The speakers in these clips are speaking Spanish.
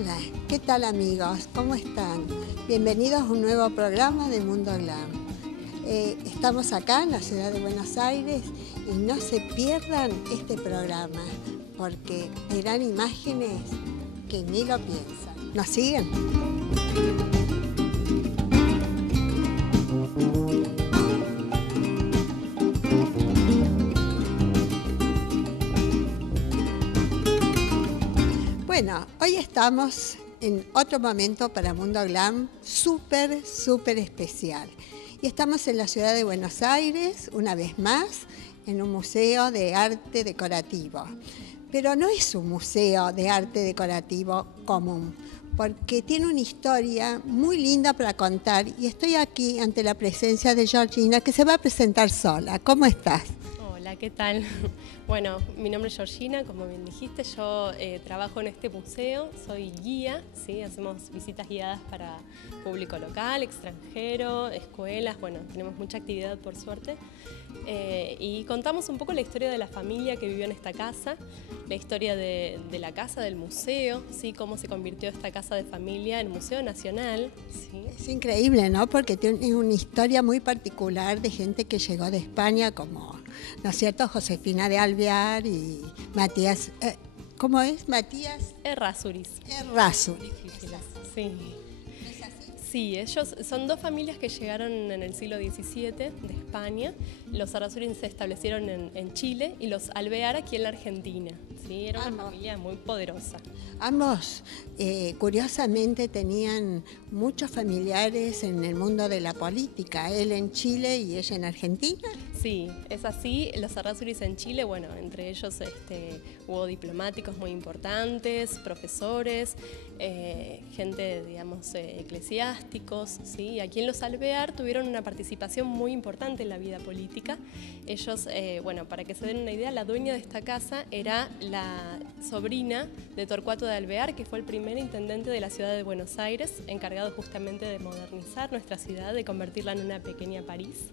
Hola, ¿qué tal amigos? ¿Cómo están? Bienvenidos a un nuevo programa de Mundo Glam. Estamos acá en la ciudad de Buenos Aires y no se pierdan este programa porque verán imágenes que ni lo piensan. ¿Nos siguen? Bueno, hoy estamos en otro momento para Mundo Glam súper especial. Y estamos en la ciudad de Buenos Aires, una vez más, en un museo de arte decorativo. Pero no es un museo de arte decorativo común, porque tiene una historia muy linda para contar y estoy aquí ante la presencia de Georgina, que se va a presentar sola. ¿Cómo estás? Hola, ¿qué tal? Bueno, mi nombre es Georgina, como bien dijiste, yo trabajo en este museo, soy guía, ¿sí? Hacemos visitas guiadas para público local, extranjero, escuelas, bueno, tenemos mucha actividad por suerte. Y contamos un poco la historia de la familia que vivió en esta casa, la historia de la casa, del museo, ¿sí? Cómo se convirtió esta casa de familia en Museo Nacional. ¿Sí? Es increíble, ¿no? Porque tiene una historia muy particular de gente que llegó de España, como, ¿no es cierto?, Josefina de Alvear y Matías, ¿cómo es? Matías Errázuriz. Errázuriz. Sí. Sí, ellos son dos familias que llegaron en el siglo XVII de España. Los Errázuriz se establecieron en Chile y los Alvear aquí en la Argentina. Sí, era una familia muy poderosa. Ambos, curiosamente, tenían muchos familiares en el mundo de la política, él en Chile y ella en Argentina. Sí, es así. Los Errázuriz en Chile, bueno, entre ellos hubo diplomáticos muy importantes, profesores, gente, digamos, eclesiásticos, ¿sí? Y aquí en los Alvear tuvieron una participación muy importante en la vida política. Ellos, bueno, para que se den una idea, la dueña de esta casa era la sobrina de Torcuato de Alvear, que fue el primer intendente de la ciudad de Buenos Aires, encargado justamente de modernizar nuestra ciudad, de convertirla en una pequeña París.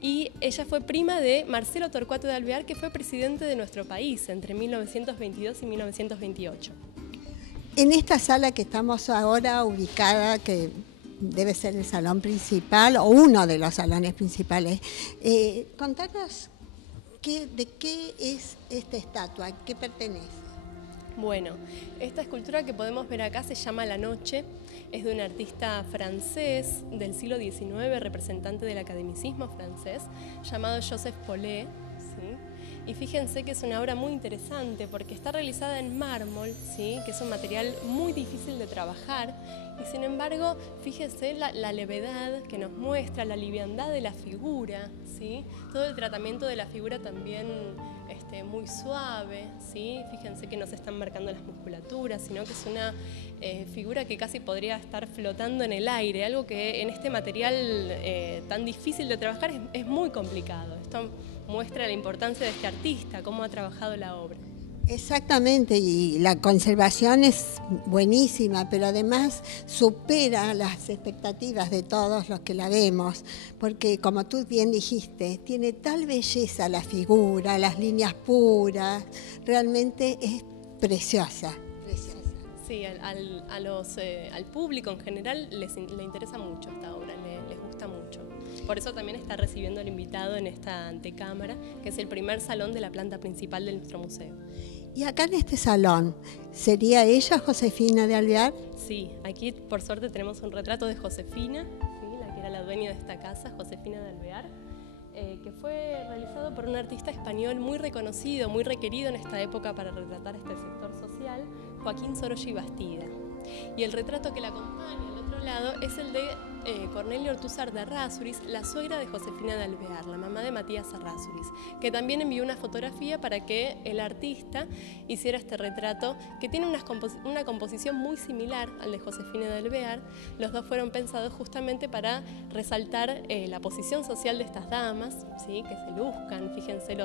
Y ella fue prima de Marcelo Torcuato de Alvear, que fue presidente de nuestro país entre 1922 y 1928. En esta sala que estamos ahora ubicada, que debe ser el salón principal o uno de los salones principales, contanos de qué es esta estatua, ¿a qué pertenece? Bueno, esta escultura que podemos ver acá se llama La Noche, es de un artista francés del siglo XIX, representante del academicismo francés, llamado Joseph Paulet, ¿sí? Y fíjense que es una obra muy interesante porque está realizada en mármol, ¿sí? Que es un material muy difícil de trabajar, y sin embargo, fíjense la levedad que nos muestra, la liviandad de la figura, ¿sí? Todo el tratamiento de la figura también muy suave, ¿sí? Fíjense que no se están marcando las musculaturas, sino que es una figura que casi podría estar flotando en el aire, algo que en este material tan difícil de trabajar es muy complicado. Esto muestra la importancia de este artista, cómo ha trabajado la obra. Exactamente, y la conservación es buenísima, pero además supera las expectativas de todos los que la vemos, porque como tú bien dijiste, tiene tal belleza la figura, las líneas puras, realmente es preciosa. Sí, al público en general le interesa mucho esta obra, les gusta mucho. Por eso también está recibiendo al invitado en esta antecámara, que es el primer salón de la planta principal de nuestro museo. Y acá en este salón, ¿sería ella Josefina de Alvear? Sí, aquí por suerte tenemos un retrato de Josefina, ¿sí? La que era la dueña de esta casa, Josefina de Alvear, que fue realizado por un artista español muy reconocido, muy requerido en esta época para retratar este sector social, Joaquín Sorolla y Bastida. Y el retrato que la acompaña al otro lado es el de Cornelia Ortúzar de Errázuriz, la suegra de Josefina de Alvear, la mamá de Matías Errázuriz, que también envió una fotografía para que el artista hiciera este retrato, que tiene una composición muy similar al de Josefina de Alvear. Los dos fueron pensados justamente para resaltar la posición social de estas damas, ¿sí? Que se luzcan, fíjense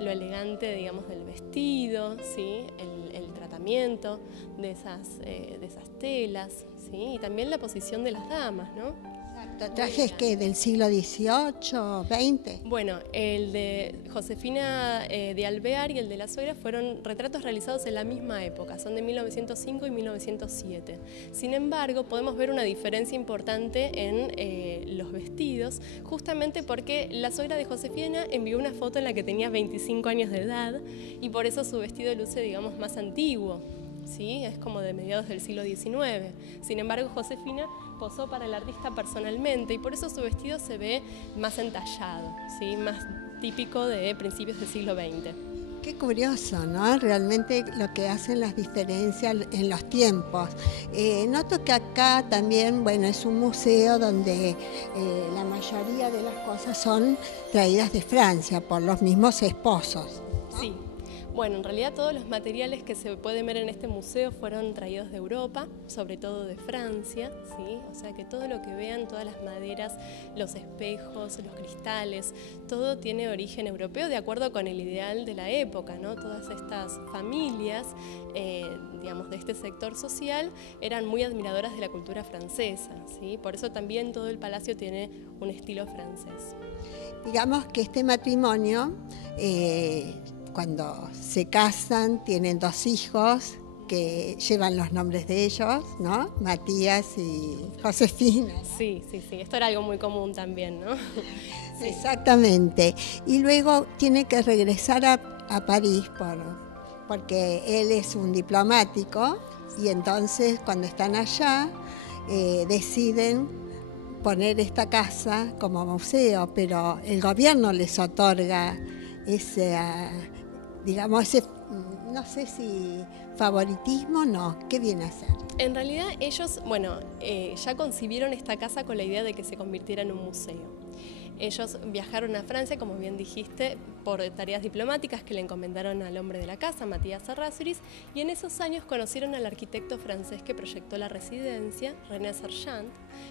lo elegante, digamos, del vestido, ¿sí? El tratamiento de esas telas, ¿sí? Y también la posición de las damas, ¿no? Exacto. ¿Trajes que del siglo XVIII, XX? Bueno, el de Josefina de Alvear y el de la suegra fueron retratos realizados en la misma época, son de 1905 y 1907. Sin embargo, podemos ver una diferencia importante en los vestidos, justamente porque la suegra de Josefina envió una foto en la que tenía 25 años de edad y por eso su vestido luce, digamos, más antiguo. ¿Sí? Es como de mediados del siglo XIX. Sin embargo, Josefina posó para el artista personalmente y por eso su vestido se ve más entallado, ¿sí? Más típico de principios del siglo XX. Qué curioso, ¿no? Realmente lo que hacen las diferencias en los tiempos. Noto que acá también, bueno, es un museo donde la mayoría de las cosas son traídas de Francia por los mismos esposos, ¿no? Sí. Bueno, en realidad todos los materiales que se pueden ver en este museo fueron traídos de Europa, sobre todo de Francia, ¿sí? O sea que todo lo que vean, todas las maderas, los espejos, los cristales, todo tiene origen europeo de acuerdo con el ideal de la época, ¿no? Todas estas familias, digamos, de este sector social eran muy admiradoras de la cultura francesa, ¿sí? Por eso también todo el palacio tiene un estilo francés. Digamos que este matrimonio, cuando se casan, tienen 2 hijos que llevan los nombres de ellos, ¿no? Matías y Josefina, ¿no? Sí, sí, sí. Esto era algo muy común también, ¿no? Sí. Exactamente. Y luego tiene que regresar a París porque él es un diplomático y entonces cuando están allá deciden poner esta casa como museo, pero el gobierno les otorga ese, digamos, ese, no sé si favoritismo, no, ¿qué viene a ser? En realidad ellos, bueno, ya concibieron esta casa con la idea de que se convirtiera en un museo. Ellos viajaron a Francia, como bien dijiste, por tareas diplomáticas que le encomendaron al hombre de la casa, Matías Errázuriz, y en esos años conocieron al arquitecto francés que proyectó la residencia, René Sergent.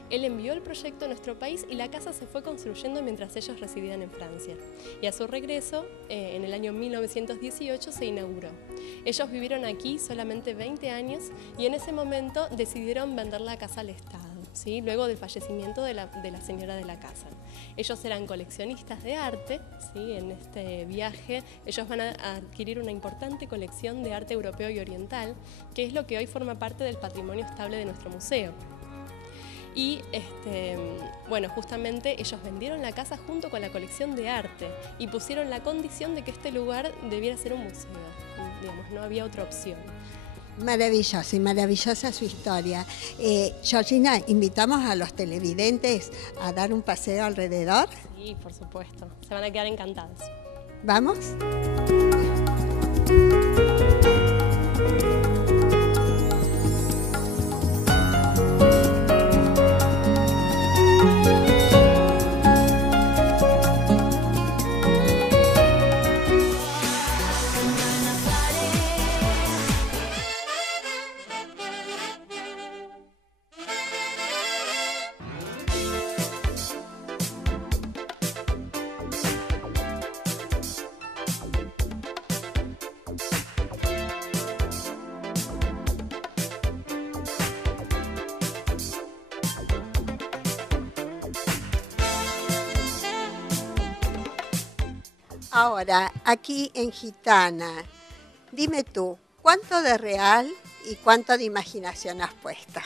Él envió el proyecto a nuestro país y la casa se fue construyendo mientras ellos residían en Francia. Y a su regreso, en el año 1918, se inauguró. Ellos vivieron aquí solamente 20 años y en ese momento decidieron vender la casa al Estado, ¿sí? Luego del fallecimiento de la señora de la casa. Ellos eran coleccionistas de arte, ¿sí? En este viaje ellos van a adquirir una importante colección de arte europeo y oriental, que es lo que hoy forma parte del patrimonio estable de nuestro museo. Y bueno, justamente ellos vendieron la casa junto con la colección de arte y pusieron la condición de que este lugar debiera ser un museo, digamos, no había otra opción. Maravillosa y maravillosa su historia. Georgina, invitamos a los televidentes a dar un paseo alrededor. Sí, por supuesto, se van a quedar encantados. ¿Vamos? Ahora, aquí en Gitana, dime tú, ¿cuánto de real y cuánto de imaginación has puesta?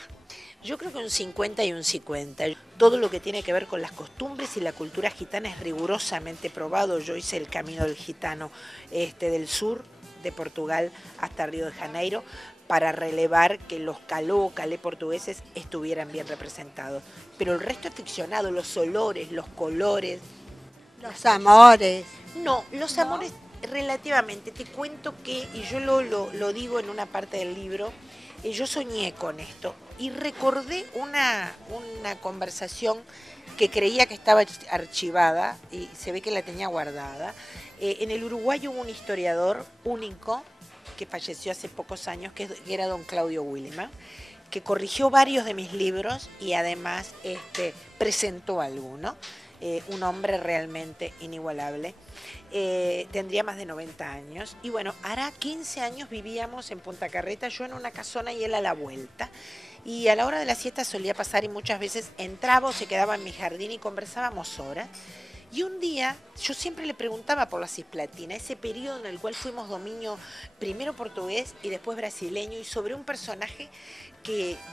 Yo creo que un 50 y un 50. Todo lo que tiene que ver con las costumbres y la cultura gitana es rigurosamente probado. Yo hice el camino del gitano del sur de Portugal hasta Río de Janeiro para relevar que los caló o calé portugueses estuvieran bien representados. Pero el resto es ficcionado, los olores, los colores. Los amores. No, los amores relativamente. Te cuento que, y yo lo digo en una parte del libro, yo soñé con esto y recordé una conversación que creía que estaba archivada y se ve que la tenía guardada. En el Uruguay hubo un historiador único que falleció hace pocos años, que era don Claudio Williman, que corrigió varios de mis libros y además presentó alguno. un hombre realmente inigualable. Tendría más de 90 años. Y bueno, hará 15 años vivíamos en Punta Carreta, yo en una casona y él a la vuelta. Y a la hora de la siesta solía pasar y muchas veces entraba o se quedaba en mi jardín y conversábamos horas. Y un día yo siempre le preguntaba por la Cisplatina, ese periodo en el cual fuimos dominio primero portugués y después brasileño, y sobre un personaje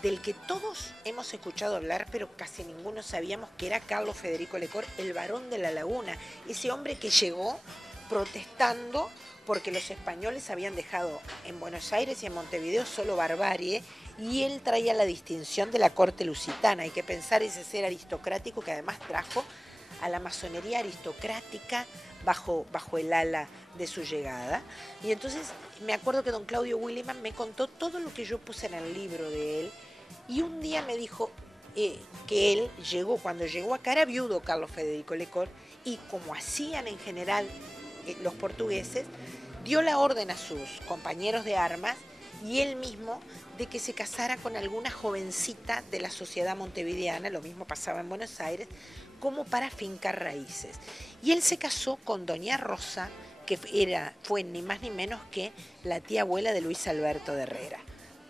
del que todos hemos escuchado hablar, pero casi ninguno sabíamos, que era Carlos Federico Lecor, el varón de la Laguna, ese hombre que llegó protestando porque los españoles habían dejado en Buenos Aires y en Montevideo solo barbarie, y él traía la distinción de la corte lusitana. Hay que pensar ese ser aristocrático que además trajo a la masonería aristocrática bajo el ala de su llegada. Y entonces me acuerdo que don Claudio Williman me contó todo lo que yo puse en el libro de él, y un día me dijo que él llegó, cuando llegó acá era viudo Carlos Federico Lecor, y como hacían en general los portugueses, dio la orden a sus compañeros de armas y él mismo de que se casara con alguna jovencita de la sociedad montevideana, lo mismo pasaba en Buenos Aires, como para fincar raíces. Y él se casó con doña Rosa, que fue ni más ni menos que la tía abuela de Luis Alberto de Herrera.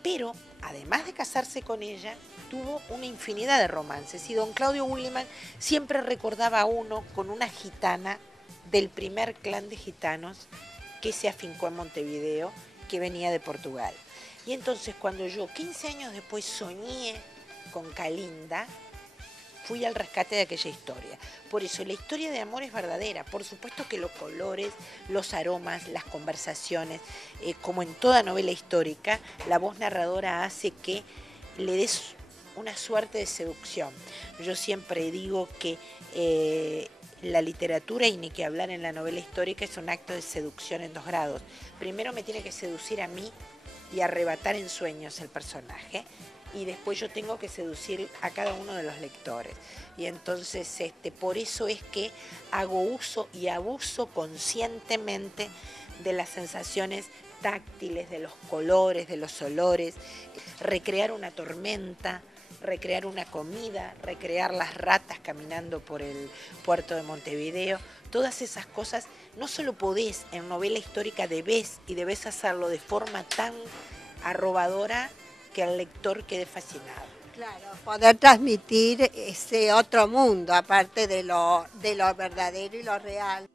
Pero, además de casarse con ella, tuvo una infinidad de romances. Y don Claudio Williman siempre recordaba a uno con una gitana del primer clan de gitanos que se afincó en Montevideo, que venía de Portugal. Y entonces cuando yo 15 años después soñé con Calinda, fui al rescate de aquella historia. Por eso la historia de amor es verdadera. Por supuesto que los colores, los aromas, las conversaciones, como en toda novela histórica, la voz narradora hace que le des una suerte de seducción. Yo siempre digo que la literatura, y ni que hablar en la novela histórica, es un acto de seducción en 2 grados. Primero me tiene que seducir a mí y arrebatar en sueños el personaje, y después yo tengo que seducir a cada uno de los lectores. Y entonces por eso es que hago uso y abuso conscientemente de las sensaciones táctiles, de los colores, de los olores, recrear una tormenta, recrear una comida, recrear las ratas caminando por el puerto de Montevideo. Todas esas cosas no solo podés, en novela histórica debés, y debés hacerlo de forma tan arrobadora que el lector quede fascinado. Claro, poder transmitir ese otro mundo, aparte de lo verdadero y lo real.